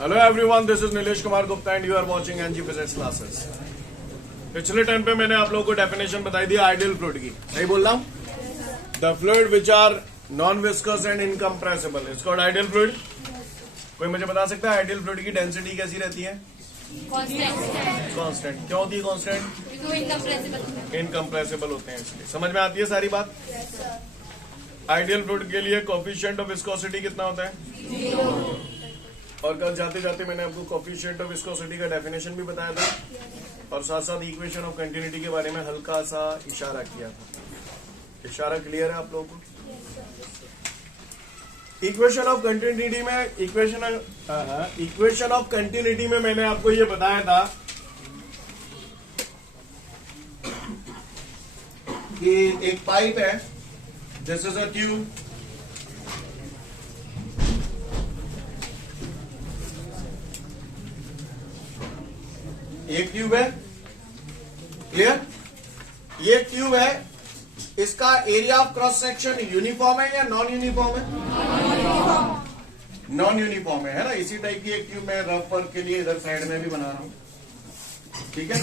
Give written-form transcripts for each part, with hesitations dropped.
Hello everyone, this is Nilesh Kumar Gupta and you are watching NG physics classes. पिछले time पे मैंने आप लोगों को डेफिनेशन बताई थी आइडियल फ्लूइड की। सही बोल रहा हूं? The fluid which are non viscous and incompressible is called ideal fluid. कोई मुझे बता सकता है आइडियल फ्लूइड की डेंसिटी कैसी रहती है? कांस्टेंट। क्यों होती है कांस्टेंट? इनकम्प्रेसिबल होते हैं इसलिए। समझ में आती है सारी बात? आइडियल फ्लूइड के लिए कोफिशिएंट ऑफ विस्कोसिटी कितना होता है? 0। और कल जाते जाते मैंने आपको कोफिशिएंट ऑफ विस्कोसिटी का डेफिनेशन भी बताया था और साथ साथ इक्वेशन ऑफ कंटिन्यूटी के बारे में हल्का सा इशारा किया था। इशारा क्लियर है आप लोगों को? इक्वेशन ऑफ कंटिन्यूटी में इक्वेशन ऑफ कंटिन्यूटी में मैंने आपको ये बताया था कि एक पाइप है, दिस इज अ ट्यूब, एक ट्यूब है, क्लियर? ये ट्यूब है, इसका area of cross section uniform है या नॉन यूनिफॉर्म है? नॉन यूनिफॉर्म है ना? इसी टाइप की एक ट्यूब मैं रफ वर्क के लिए इधर साइड में भी बना रहा हूं, ठीक है?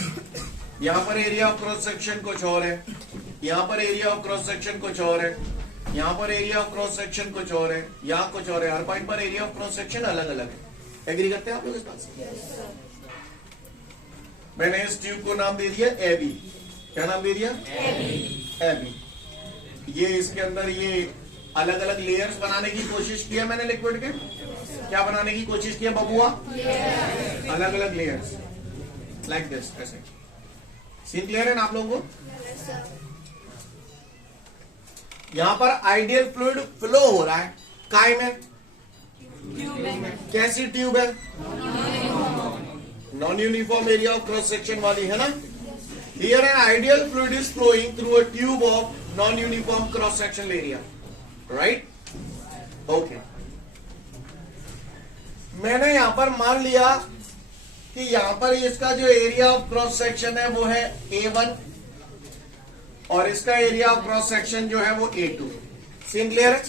यहां पर एरिया ऑफ क्रॉस सेक्शन कुछ और है, यहां पर एरिया ऑफ क्रॉस सेक्शन कुछ और है, यहां पर एरिया ऑफ क्रॉस सेक्शन कुछ और है, यहां कुछ और है। हर पॉइंट पर एरिया ऑफ क्रॉस सेक्शन अलग अलग है। एग्री करते हैं आप लोग इस बात से? मैंने इस ट्यूब को नाम दे दिया एबी। क्या नाम दे दिया? एबी। ये इसके अंदर ये अलग अलग लेयर्स बनाने की कोशिश किया मैंने लिक्विड के। क्या बनाने की कोशिश किया बबुआ? अलग अलग लेयर्स लाइक दिस। ऐसे सीन क्लियर है ना आप लोगों को? यहां पर आइडियल फ्लूइड फ्लो हो रहा है काय में? कैसी ट्यूब है? Non uniform area of cross section वाली है ना? Here an ideal fluid is flowing through a tube of non-uniform cross-sectional area, right? Okay. मैंने यहां पर मान लिया कि यहां पर इसका जो एरिया ऑफ क्रॉस सेक्शन है वो है A1 और इसका एरिया ऑफ क्रॉस सेक्शन जो है वो A2। सीन क्लियर है?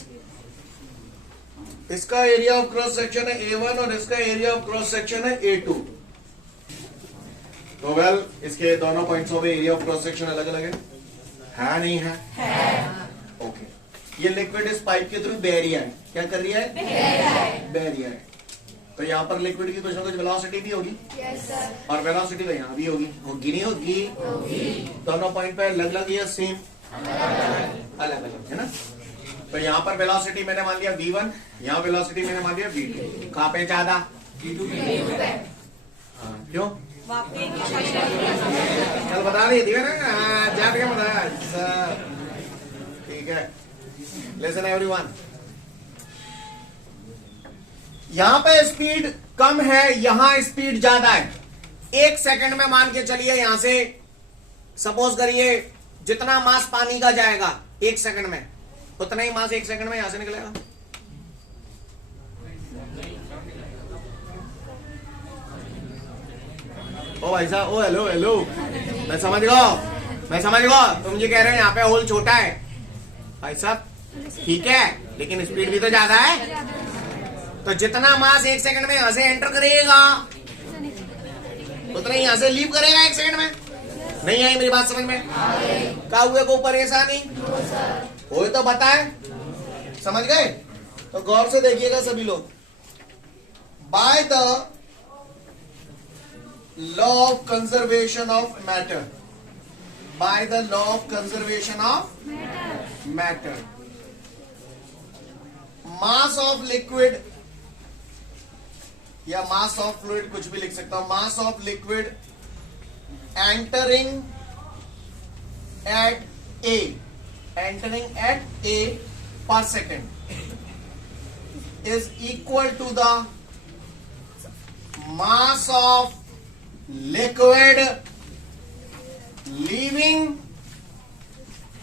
इसका एरिया ऑफ क्रॉस सेक्शन है A1 और इसका एरिया ऑफ क्रॉस सेक्शन है A2। तो वेल इसके दोनों पॉइंट्स में एरिया ऑफ क्रॉस सेक्शन अलग अलग है नहीं है? ओके। ये लिक्विड इस पाइप के थ्रू बह रही है। क्या कर रही है? बह रही है। तो यहाँ पर लिक्विड की कुछ ना कुछ वेलोसिटी भी होगी। yes, और वेलोसिटी तो यहाँ भी होगी। होगी नहीं होगी? दोनों पॉइंट पे अलग अलग या सेम? अलग अलग है ना? तो यहाँ पर वेलोसिटी मैंने मान लिया V1, यहाँ वेलोसिटी मैंने मान लिया V2। कहाँ पे ज्यादा? क्यों? कल बता रही थी ना, जाट के बताया। ठीक है, लिसन एवरीवन। यहां पे स्पीड कम है, यहां स्पीड ज्यादा है। 1 सेकंड में मान के चलिए, यहां से सपोज करिए जितना मास पानी का जाएगा 1 सेकंड में, उतना ही मास 1 सेकंड में यहां से निकलेगा। ओ भाई साहब, ओ हेलो हेलो, मैं समझ गया तुम मुझे कह रहे हो यहाँ पे होल छोटा है। भाई साहब ठीक है, लेकिन स्पीड भी तो ज्यादा है। तो जितना मास 1 सेकंड में यहां से एंटर करेगा उतना ही यहां से लीव करेगा 1 सेकंड में। नहीं आई मेरी बात समझ में? क्या हुए को परेशानी हो तो बताए, समझ गए? तो गौर से देखिएगा सभी लोग। By the law of conservation of matter, by the law of conservation of matter, mass of liquid या mass of fluid, कुछ भी लिख सकता हूं, mass of liquid entering at A per second is equal to the mass of liquid leaving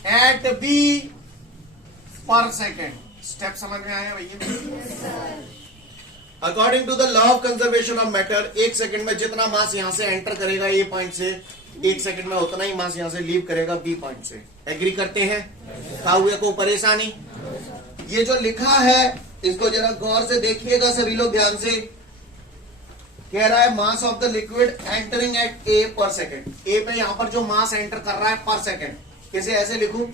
at B per second। Step समझ में आया भैया? According to the law of conservation of matter, 1 second में जितना मास यहां से एंटर करेगा A point से, 1 सेकंड में उतना ही मास यहां से लीव करेगा B पॉइंट से। एग्री करते हैं? क्या हुए को परेशानी? ये जो लिखा है इसको जरा गौर से देखिएगा सभी लोग ध्यान से। कह रहा है mass of the liquid entering at A per second. ए पे यहां पर जो मास एंटर कर रहा है पर सेकेंड, किसे ऐसे लिखूं,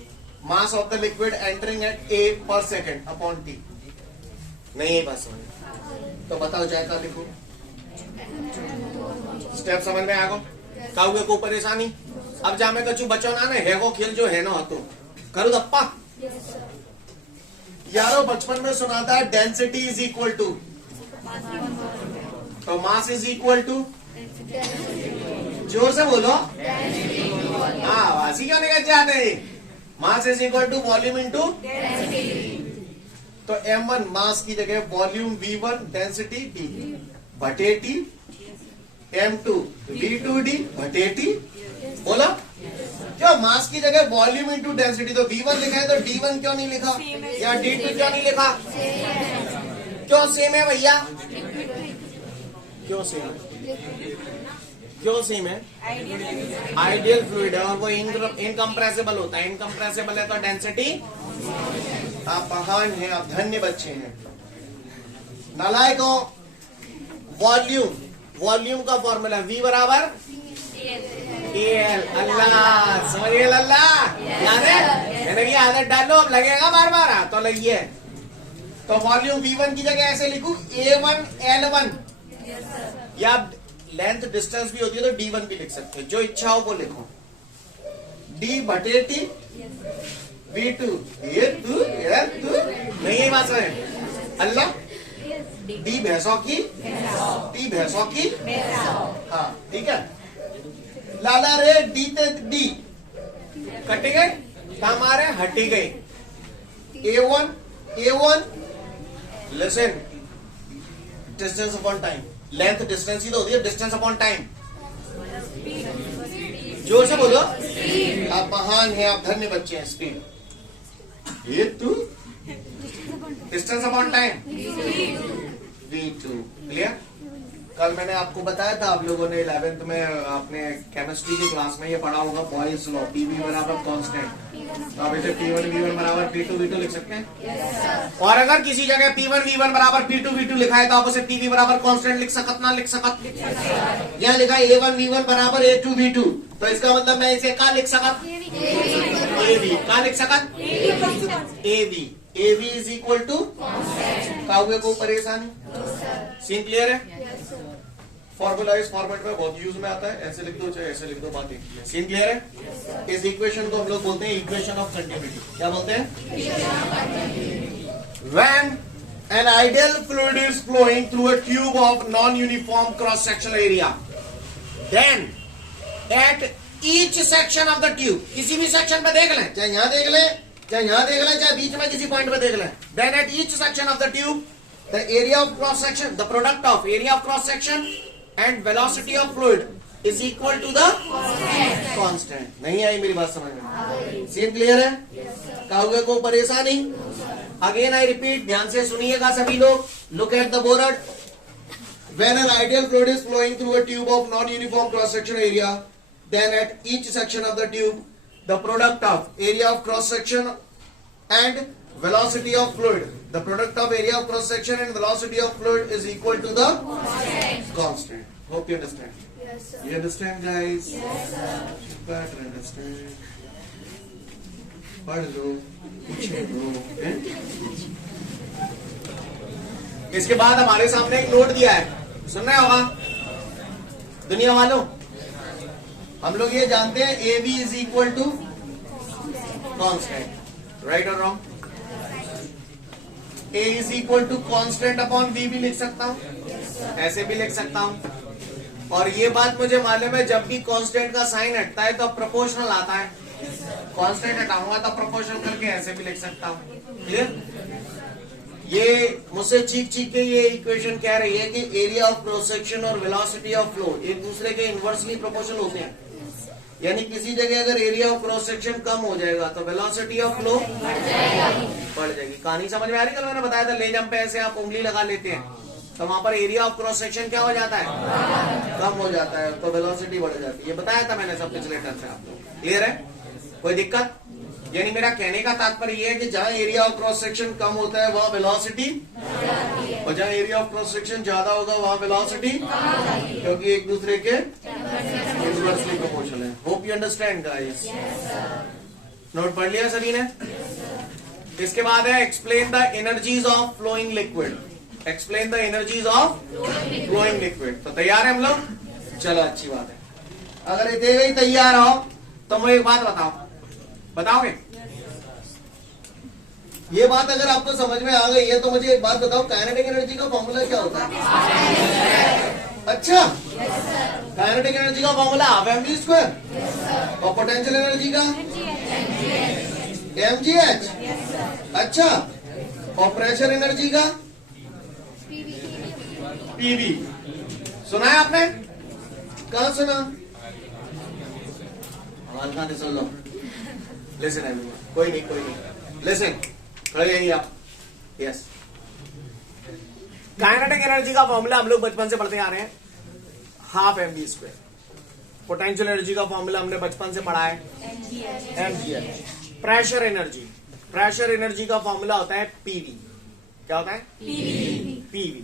mass of the liquid entering at A per second upon T. नहीं है बात समझ, तो बताओ क्या लिखूं, स्टेप समझ में आ गो काउगे को परेशानी। अब जामे कछु बचो ना है वो खेल जो है ना तो करो दप्पा। यारो बचपन में सुना था डेंसिटी इज इक्वल टू, तो मास इज इक्वल टू, जोर से बोलो, हाँ वासी क्या निकल जाते, mass is equal to volume into, तो m1 मास की जगह वॉल्यूम v1 डेंसिटी d बटे टी, m2 v2d बटे टी। बोला क्यों मास की जगह वॉल्यूम इनटू डेंसिटी, तो v1 लिखा है तो d1 क्यों नहीं लिखा या d2 क्यों नहीं लिखा, क्यों सेम है भैया, क्यों सेम है, क्यों सेम है, आइडियल फ्लूइड है और वो इनकम्प्रेसिबल होता है, इनकम्प्रेसिबल है तो डेंसिटी। आप महान हैं, आप धन्य बच्चे हैं। नालायकों, वॉल्यूम, वॉल्यूम का फॉर्मूला v बराबर एल, अल्लाह समझ गए, अल्लाह याद है कि आदत डालो, अब लगेगा बार बार, तो लगिए। तो वॉल्यूम v1 की जगह ऐसे लिखूं a1 l1, या लेंथ डिस्टेंस भी होती है तो d1 भी लिख सकते हैं, जो इच्छा हो वो लिखो, d बटे टी v2, ये तू नहीं है बात है, अल्लाह डी भैंसों की, टी भैंसों की, हाँ ठीक है। लाला रे डी ते डी कटे गए, हमारे हटी गए, A1 listen, distance upon time, length distance ही तो होती है, डिस्टेंस अपॉन टाइम, जोर से बोलो, आप महान हैं, आप धन्य बच्चे हैं। स्पीड, ये तू distance upon time v2, clear. कल मैंने आपको बताया था, आप लोगों ने 11th में आपने केमिस्ट्री की क्लास में ये पढ़ा होगा, बॉयल्स लॉ, पीवी बराबर कांस्टेंट, तो आप इसे P1 V1 बराबर P2 V2 लिख सकते हैं। और अगर किसी जगह P1 V1 बराबर P2 V2 लिखा है तो आप उसे PV बराबर कांस्टेंट लिख सकत ना लिख सकत, यहाँ लिखा है A1 V1 बराबर A2 V2, तो इसका मतलब मैं इसे क्या लिख सकत, AV, क्या लिख सकत, AV, AV is equal to, काउगे को परेशानी, सीन क्लियर है। फॉर्मूला इस फॉर्मेट में बहुत यूज में आता है, ऐसे लिख दो चाहे ऐसे लिख दो, बात एक ही है। सीन क्लियर है। इस इक्वेशन को हम लोग बोलते हैं इक्वेशन ऑफ कंटिन्यूटी। क्या बोलते हैं, when an ideal fluid is flowing through a tube of non uniform cross sectional area, then at each section of the tube, किसी भी सेक्शन पे देख लें, चाहे यहां देख लें, चाहे यहां देख लें, चाहे बीच में किसी पॉइंट पे देख लें, then at each section of the tube the area of cross section, the product of area of cross section and velocity of fluid is equal to the constant. नहीं आई मेरी बात समझ में, सीन क्लियर है। कहोगे को परेशानी, अगेन आई रिपीट, ध्यान से सुनिएगा सभी लोग, look at the board. When an ideal fluid is flowing through a tube of non uniform cross section area, then at each section of the tube the product of area of cross section and velocity of fluid, the product of area of cross section and velocity of fluid is equal to the constant. Hope you understand. Yes sir. You understand guys? Yes sir. You better understand. पढ़ लो, पूछे लो। इसके बाद हमारे सामने एक note दिया है, सुनना होगा दुनिया वालों। हम लोग ये जानते हैं A B is equal to constant, right और wrong. A is equal to constant upon B भी लिख सकता हूं, ऐसे भी लिख सकता हूं। और ये बात मुझे मालूम है, जब भी कांस्टेंट का साइन हटता है तो प्रोपोर्शनल आता है, कांस्टेंट हटाऊंगा तो प्रोपोर्शनल करके ऐसे भी लिख सकता हूँ। क्लियर। ये मुझसे चीख के ये इक्वेशन कह रही है कि एरिया ऑफ क्रॉस सेक्शन और वेलोसिटी ऑफ फ्लो एक दूसरे के इनवर्सली प्रोपोर्शनल होते हैं, यानी किसी जगह अगर एरिया ऑफ क्रॉस सेक्शन कम हो जाएगा तो वेलोसिटी ऑफ फ्लो बढ़ जाएगी। कहानी समझ में आ रही? कल मैंने बताया था, ले जंप पे ऐसे आप उंगली लगा लेते हैं तो वहां पर एरिया ऑफ क्रॉस सेक्शन क्या हो जाता है, कम हो जाता है, तो वेलोसिटी बढ़ जाती है। ये बताया था मैंने सब पिछले टर्म से आपको। क्लियर है? कोई दिक्कत? यानी मेरा कहने का तात्पर्य यह है कि जहां एरिया ऑफ क्रॉस सेक्शन कम होता है वहां वेलोसिटी, और जहां एरिया ऑफ क्रॉस सेक्शन ज्यादा होगा वहां वेलोसिटी, क्योंकि एक दूसरे के इनवर्सली प्रोपोर्शनल है। Hope you understand guys. Note पढ़ लिया सभी ने? इसके बाद है explain the energies of flowing liquid. Explain the energies of flowing liquid. तो तैयार है हम लोग? चलो अच्छी बात है। अगर इतने ही तैयार हो तो मुझे एक बात बताओ, बताओगे? ये बात अगर आपको समझ में आ गई है तो मुझे एक बात बताओ, काइनेटिक एनर्जी का फॉर्मूला क्या होता है? अच्छा, काइनेटिक एनर्जी का फॉर्मूला हाफ mv स्क्वायर, और पोटेंशियल एनर्जी का mgh। अच्छा, और प्रेशर एनर्जी का pv। सुना है आपने? कहां सुना? हल्का से सुन लो। लिसन एवरीवन, कोई नहीं लिसन, खड़े जाइए आप। यस, काइनेटिक एनर्जी का फॉर्मूला हम लोग बचपन से पढ़ते आ रहे हैं, half mv square. Potential energy का फॉर्मूला हमने बचपन से पढ़ा है, mgh। प्रेशर एनर्जी का फॉर्मूला होता है pv। क्या होता है? pv।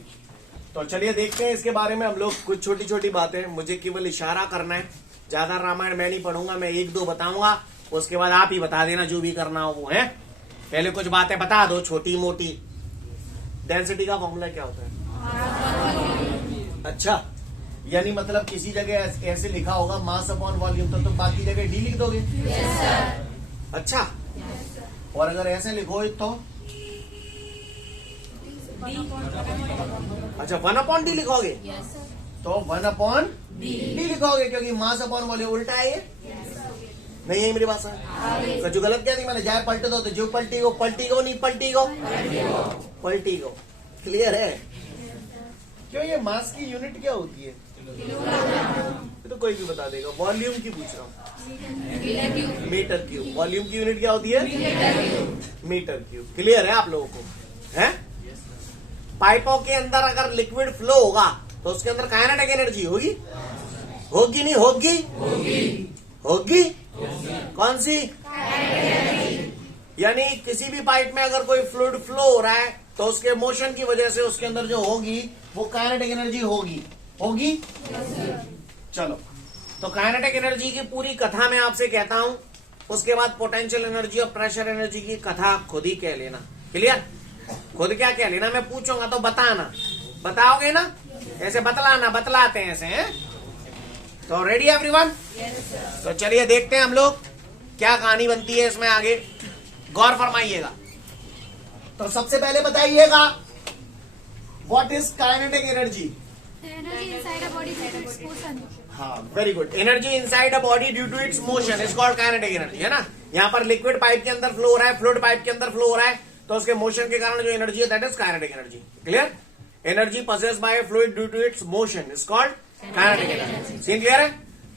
तो चलिए देखते हैं इसके बारे में हम लोग कुछ छोटी छोटी बातें। मुझे केवल इशारा करना है, ज्यादा रामायण मैं नहीं पढ़ूंगा, मैं एक दो बताऊंगा, उसके बाद आप ही बता देना जो भी करना हो वो है। पहले कुछ बातें बता दो छोटी मोटी। डेंसिटी का फॉर्मूला क्या होता है? अच्छा, यानी मतलब किसी जगह ऐसे लिखा होगा मास अपॉन वॉल्यूम, तो बाकी जगह डी लिख दोगे? अच्छा, और अगर ऐसे लिखो तो अच्छा 1/d लिखोगे? तो 1/d लिखोगे, क्योंकि मास अपॉन वॉल्यूम उल्टा है ये। नहीं है मेरी बात समझ? तो जो गलत क्या थी मैंने, जाए पलट दो तो जो पलटी को नहीं पलटी को। क्लियर है? क्यों, ये मास की यूनिट क्या होती है? तो कोई भी बता देगा। वॉल्यूम की पूछ रहा हूँ, मीटर क्यूब। वॉल्यूम की यूनिट क्या होती है? Metre cube. क्लियर है आप लोगों को? है? पाइपों के अंदर अगर लिक्विड फ्लो होगा तो उसके अंदर काइनेटिक एनर्जी होगी? नहीं होगी? कौन सी? यानी किसी भी पाइप में अगर कोई फ्लूइड फ्लो हो रहा है तो उसके मोशन की वजह से उसके अंदर जो होगी वो काइनेटिक एनर्जी होगी। चलो, तो काइनेटिक एनर्जी की पूरी कथा मैं आपसे कहता हूं, उसके बाद पोटेंशियल एनर्जी और प्रेशर एनर्जी की कथा खुद ही कह लेना। क्लियर? खुद क्या कह लेना, मैं पूछूंगा तो बताना। बताओगे ना? ऐसे बतलाते हैं ऐसे, हैं? तो रेडी एवरीवन? तो चलिए देखते हैं हम लोग क्या कहानी बनती है इसमें आगे। गौर फरमाइएगा। तो सबसे पहले बताइएगा, what is kinetic energy? Energy inside a body due to its motion. हाँ, very good. Energy inside a body due to its motion is called kinetic energy, है ना? यहाँ पर लिक्विड पाइप के अंदर फ्लो हो रहा है, फ्लूइड पाइप के अंदर फ्लो हो रहा है, तो उसके मोशन के कारण जो एनर्जी है that is kinetic energy. Clear? Energy possessed by a fluid due to its motion is called kinetic energy। Scene clear है?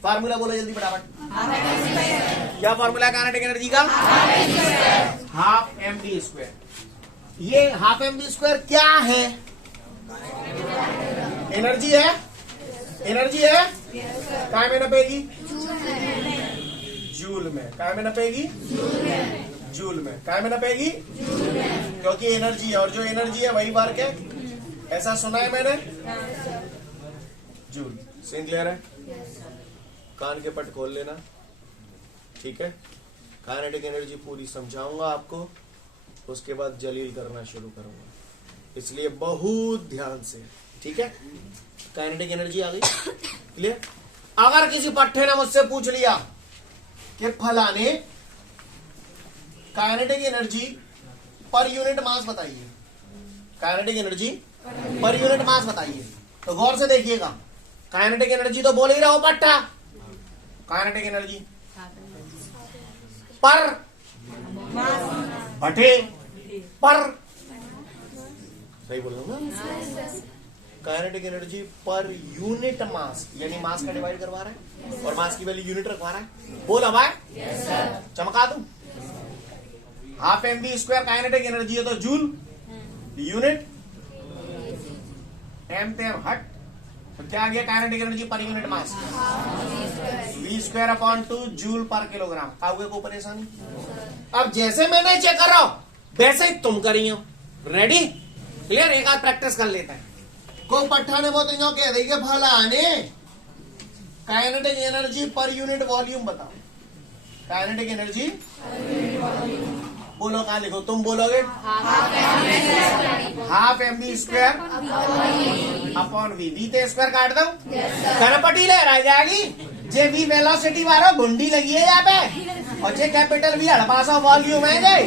फार्मूला बोलो जल्दी फटाफट। क्या फार्मूला है काइनेटिक एनर्जी का? Half mv square. ये हाफ mv स्क्वायर क्या है? एनर्जी है? काय में नपेगी? जूल में। काय में नपेगी? जूल में। काय में नपेगी? क्योंकि एनर्जी है, और जो एनर्जी है वही वर्क है, ऐसा सुना है मैंने। जूल। सीन क्लियर है? कान के पट खोल लेना, ठीक है? काइनेटिक एनर्जी पूरी समझाऊंगा आपको, उसके बाद जलील करना शुरू करूंगा, इसलिए बहुत ध्यान से, ठीक है? काइनेटिक एनर्जी आ गई। क्लियर? अगर किसी पट्टे ने मुझसे पूछ लिया कि फलाने kinetic energy per unit mass बताइए, kinetic energy per unit mass बताइए, तो गौर से देखिएगा। काइनेटिक एनर्जी तो बोल ही रहा हो पट्टा, काइनेटिक एनर्जी पर बटे पर, सही बोल रहा हूं? काइनेटिक एनर्जी पर यूनिट मास, यानी मास का डिवाइड करवा रहा है और मास की वैल्यू यूनिट रखवा रहा है। बोल अब आए? चमका दूं? Half mv square kinetic energy है तो जूल यूनिट, एम पे हट, तो क्या आ गया काइनेटिक एनर्जी पर यूनिट मास? V²/2 जूल पर किलोग्राम। आओगे को परेशानी? अब जैसे मैंने चेक कर रहा हूं वैसे ही तुम करी हो। रेडी? क्लियर? एक आध प्रैक्टिस कर लेते हैं। को पट्ठा ने बहुत कह रही है भला आने kinetic energy per unit volume बताओ। काइनेटिक एनर्जी बोलो, कहां लिखो? तुम बोलोगे half mv² upon v। v ते स्क्वायर काट दो, करपटी ले रह जाएगी। जे v वेलोसिटी मारो घुंडी लगी है यहाँ पे, और जे कैपिटल v हड़पासा वॉल्यूम है जे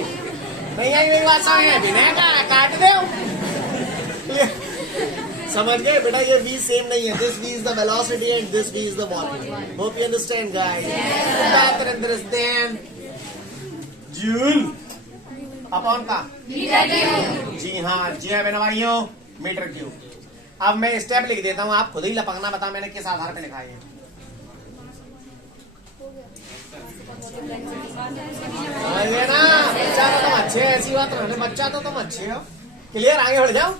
नहीं आई मेरी बात समझ में? काट दे। समझ गए बेटा? ये v सेम नहीं है। This v is the velocity and this v is the volume. Hope you understand guys. Joule upon का जी हाँ, जी हाँ मेरे भाइयों, मीटर क्यूब। अब मैं स्टेप लिख देता हूँ, आप खुद ही लपकना बता मैंने किस आधार पे लिखा है। समझ ना? बच्चा तो तुम अच्छे, ऐसी बात नहीं, बच्चा तो तुम अच्छे हो। क्लियर? आगे बढ़ जाओ।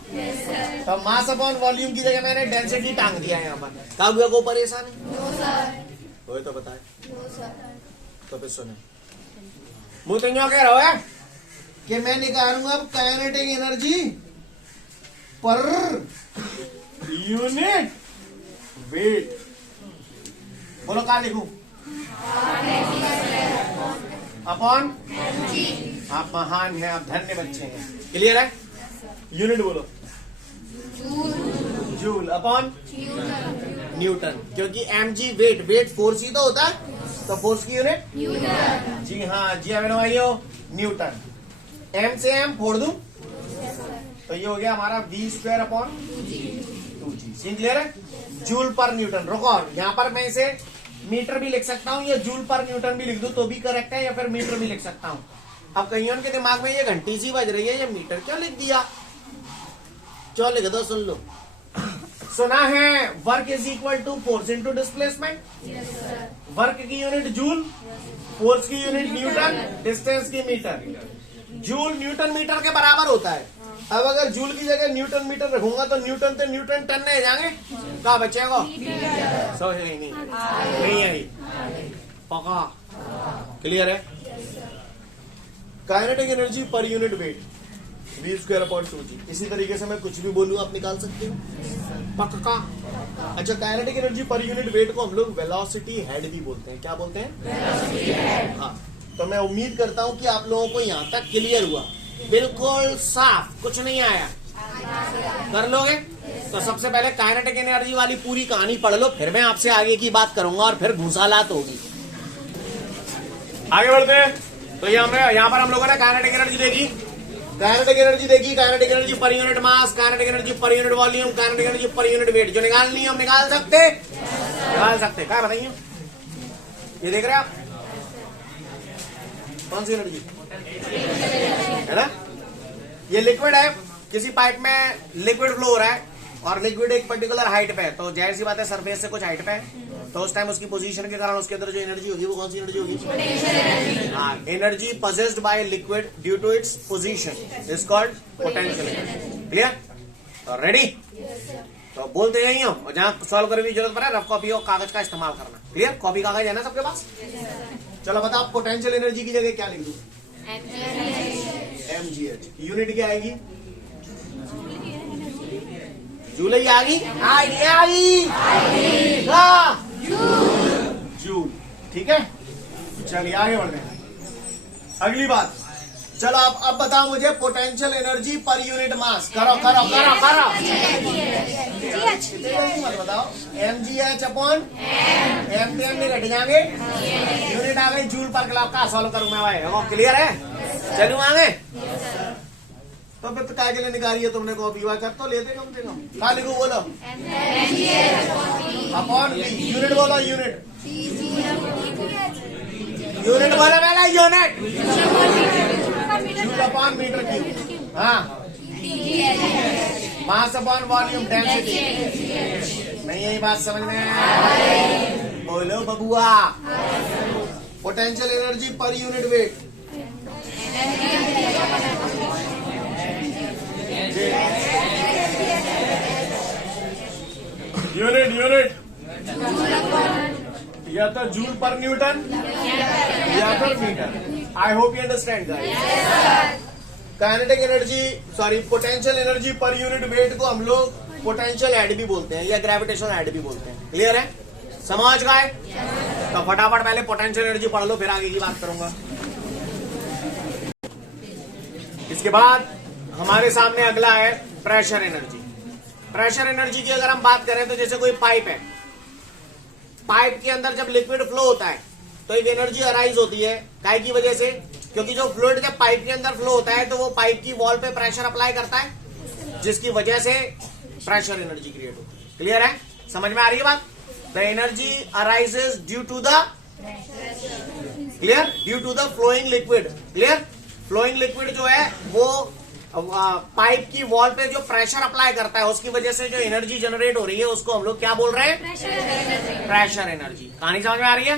तो मास अपॉन वॉल्यूम की जगह मैंने डेंसिटी टांग दिया है यहाँ पर। क्या हुआ? को परेशान है तो बताए तो फिर सुने। मुँह तो कह रहा है कि मैं निकालूंगा अब kinetic energy per unit wait. बोलो क्या लिखूं? अपॉन। आप महान हैं, आप धन्य बच्चे हैं। क्लियर है? यूनिट बोलो। जूल अपॉन न्यूटन, क्योंकि mg वेट, वेट फोर्स ही तो होता है, तो फोर्स की यूनिट न्यूटन। जी हाँ, जी हाँ मेरे भाइयों, न्यूटन। m से m फोड़ दूं तो ये हो गया हमारा v²/2g। सीन क्लियर है? Joule per Newton. रुको, यहाँ पर मैं इसे मीटर भी लिख सकता हूँ या जूल पर न्यूटन भी लिख दूं तो भी करेक्ट है, या फिर मीटर भी लिख सकता हूँ। अब कईयों के दिमाग में ये घंटी सी बज रही है, ये मीटर क्यों लिख दिया? क्यों लिख दो? सुन लो। सुना है work is equal to force into displacement. Work की यूनिट जूल, फोर्स की यूनिट न्यूटन, डिस्टेंस की मीटर। जूल न्यूटन मीटर के बराबर होता है। अब अगर जूल की जगह न्यूटन मीटर रखूंगा तो न्यूटन से न्यूटन टन नहीं जाएंगे। क्या बचेगा? समझ नहीं आई? पका? क्लियर है? Kinetic energy per unit wait v²/2g। इसी तरीके से मैं कुछ भी बोलूं आप निकाल सकते हो। पक्का? अच्छा, kinetic energy per unit weight को हम लोग वेलोसिटी हेड भी बोलते हैं। क्या बोलते हैं? हाँ। तो मैं उम्मीद करता हूं कि आप लोगों को यहाँ तक क्लियर हुआ, बिल्कुल साफ, कुछ नहीं आया। कर लोगे? तो सबसे पहले काइनेटिक एनर्जी वाली पूरी कहानी पढ़ लो, फिर मैं आपसे आगे की बात करूंगा और फिर घुसालात होगी। आगे बढ़ते हैं। तो यहाँ पर हम लोगों ने काइनेटिक एनर्जी देखी, काइनेटिक एनर्जी पर यूनिट मास, kinetic energy per unit volume, kinetic energy per unit wait. जो निकालनी है हम निकाल सकते। क्या बताइए? ये देख रहे हैं आप? कौन सी एनर्जी है ना? ये लिक्विड है, किसी पाइप में लिक्विड फ्लो हो रहा है और लिक्विड एक पर्टिकुलर हाइट पे है, तो जाहिर सी बात है सरफेस से कुछ हाइट पे है, तो उस टाइम उसकी पोजीशन के कारण उसके अंदर जो एनर्जी होगी वो कौन सी एनर्जी होगी? हाँ, energy possessed by liquid due to its position is called potential energy. Clear? Ready? तो बोलते यही हो, और जहां सॉल्व करने की जरूरत पड़े रफ कॉपी और कागज का इस्तेमाल करना। क्लियर? कॉपी कागज है ना सबके पास? चलो बताओ, पोटेंशियल एनर्जी की जगह क्या लिख दूं? mgh। यूनिट क्या आएगी? जूल ही आ गई? जूल। ठीक है, चलिए आगे बढ़ते हैं। अगली बात, चलो अब बताओ मुझे पोटेंशियल एनर्जी पर यूनिट मास। करो मत बताओ। mgh अपॉन m में घट जाएंगे, यूनिट आ गई जूल पर किलो। का सॉल्व करूं मैं भाई? क्लियर है? चलूं आगे? तो फिर तो काय के लिए निकाली है तुमने कॉपी? कर तो लेते कम से कम। क्या लिखूं? बोलो। अपॉन यूनिट बोलो। यूनिट बोलो पहले। Unit joule upon metre cube. हाँ, मास अपॉन वॉल्यूम, डेंसिटी। नहीं यही बात समझ में? बोलो बबुआ। Potential energy per unit weight. Unit या तो जूल पर न्यूटन या फिर metre. I hope you understand guys. Kinetic energy sorry potential energy per unit weight को हम लोग पोटेंशियल हेड भी बोलते हैं या ग्रेविटेशनल हेड भी बोलते हैं। क्लियर है? समझ गए? तो फटाफट पहले पोटेंशियल एनर्जी पढ़ लो, फिर आगे की बात करूंगा। इसके बाद हमारे सामने अगला है प्रेशर एनर्जी। प्रेशर एनर्जी की अगर हम बात करें तो जैसे कोई पाइप है, पाइप के अंदर जब लिक्विड फ्लो होता है तो एक एनर्जी अराइज होती है। काय की वजह से? क्योंकि जो फ्लूइड जब पाइप के अंदर फ्लो होता है तो वो पाइप की वॉल पे प्रेशर अप्लाई करता है, जिसकी वजह से प्रेशर एनर्जी क्रिएट होती है। क्लियर है? समझ में आ रही है बात? The energy arises due to the due to the flowing liquid. Clear? Flowing liquid जो है वो पाइप की वॉल पे जो प्रेशर अप्लाई करता है उसकी वजह से जो एनर्जी जनरेट हो रही है उसको हम लोग क्या बोल रहे हैं? Pressure energy. कहानी समझ में आ रही है?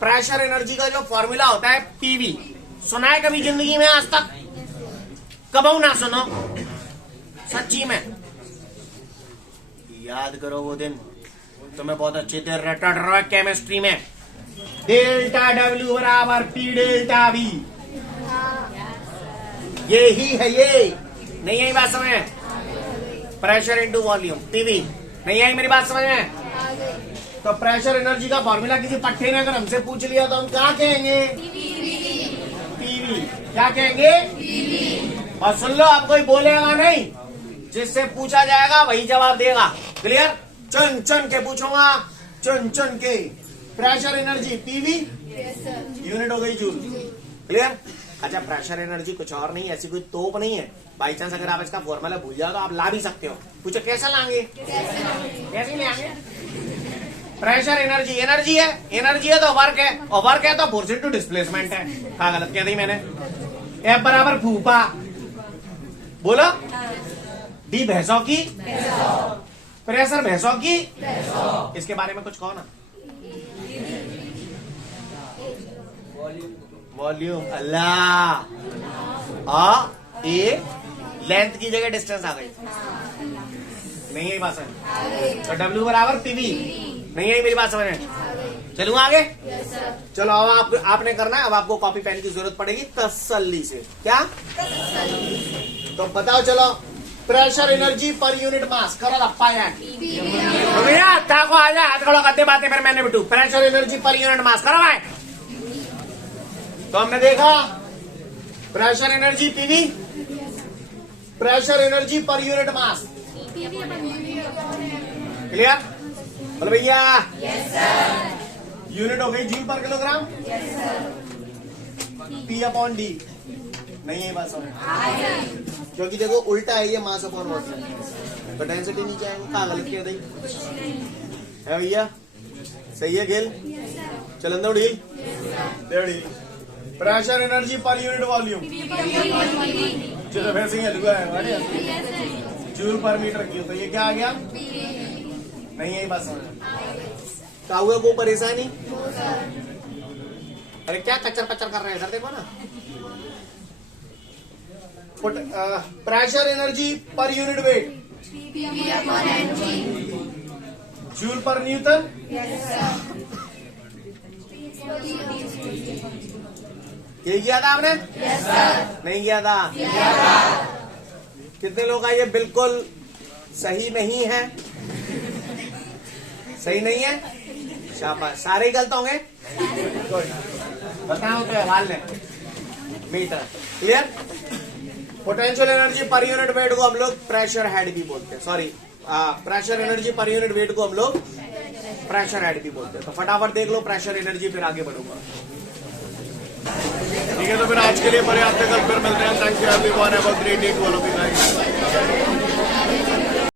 प्रेशर एनर्जी का जो फॉर्मूला होता है पीवी। सुना है कभी जिंदगी में आज तक? कबहू ना सुनो, सच्ची में याद करो वो दिन तुम्हें बहुत अच्छे थे रटा रहा केमिस्ट्री में। डेल्टा डब्ल्यू बराबर पी डेल्टा वी, ये ही है। ये नहीं आई बात समझ में? Pressure into volume PV. नहीं आई मेरी बात समझ में? तो प्रेशर एनर्जी का फॉर्मूला किसी पट्टे ने अगर हमसे पूछ लिया तो हम क्या कहेंगे? पीवी। क्या कहेंगे? और सुन लो, आप कोई बोलेगा नहीं, जिससे पूछा जाएगा वही जवाब देगा। क्लियर? चुन चुन के पूछूंगा, चुन चुन के। प्रेशर एनर्जी पीवी, यूनिट हो गई जूल। क्लियर? अच्छा, प्रेशर एनर्जी कुछ और नहीं, ऐसी कोई तोप नहीं है। बाई चांस अगर आप इसका फॉर्मूला भूल जाओ तो आप ला भी सकते हो। पूछो कैसे लाएंगे? कैसे लाएंगे? प्रेशर एनर्जी एनर्जी है, एनर्जी है तो वर्क है, और वर्क है तो फोर्स इनटू डिस्प्लेसमेंट है। हाँ, गलत कह दी मैंने। एफ बराबर फूफा। बोलो। डी भैंसों की, प्रेशर भैंसों की। इसके बारे में कुछ कहो ना। वॉल्यूम। अल्लाह। ए लेंथ की जगह डिस्टेंस आ गई। नहीं है बात समझ? तो डब्ल्यू बराबर पीवी। नहीं है मेरी बात समझ में? चलूं आगे? चलो अब आपने करना है। अब आपको कॉपी पेन की जरूरत पड़ेगी तसल्ली से। क्या? तो बताओ चलो। प्रेशर एनर्जी पर यूनिट मास करो लप्पा यार। भैया ताको आ जा, हाथ खड़ो करते बातें फिर मैंने Bittu. Pressure energy per unit मास करो भाई। तो हमने देखा pressure energy PV, pressure energy per unit मास। क्लियर? बोलो भैया। यूनिट हो गई जूल पर किलोग्राम। P upon D. नहीं है बात समझ? क्योंकि देखो उल्टा है ये, मास अपॉन वाटर। तो डेंसिटी नीचे आएंगे। कहा गलत किया है भैया? सही है गिल? चलंदो ढील। Pressure energy per unit volume. चलो वैसे ही है जूल पर मीटर की। तो ये क्या आ गया? नहीं है बात समझ? क्या हुआ? को परेशानी? अरे क्या कचर पचर कर रहे हैं सर? देखो ना। Pressure energy per unit wait joule per Newton. ये किया था आपने? नहीं किया था? कितने लोग आए? ये बिल्कुल सही नहीं है। सही नहीं है? शाबाश। सारे ही गलत होंगे? बताओ तो हवाल ने metre. Clear? Potential energy per unit weight को हम लोग प्रेशर हेड भी बोलते हैं। Sorry, pressure energy per unit weight को हम लोग प्रेशर हेड भी बोलते हैं। तो फटाफट देख लो प्रेशर एनर्जी, फिर आगे बढ़ूंगा। ठीक है, तो फिर आज के लिए पर्याप्त है। कल फिर मिलते हैं। Thank you everyone, have a great day to all of you guys.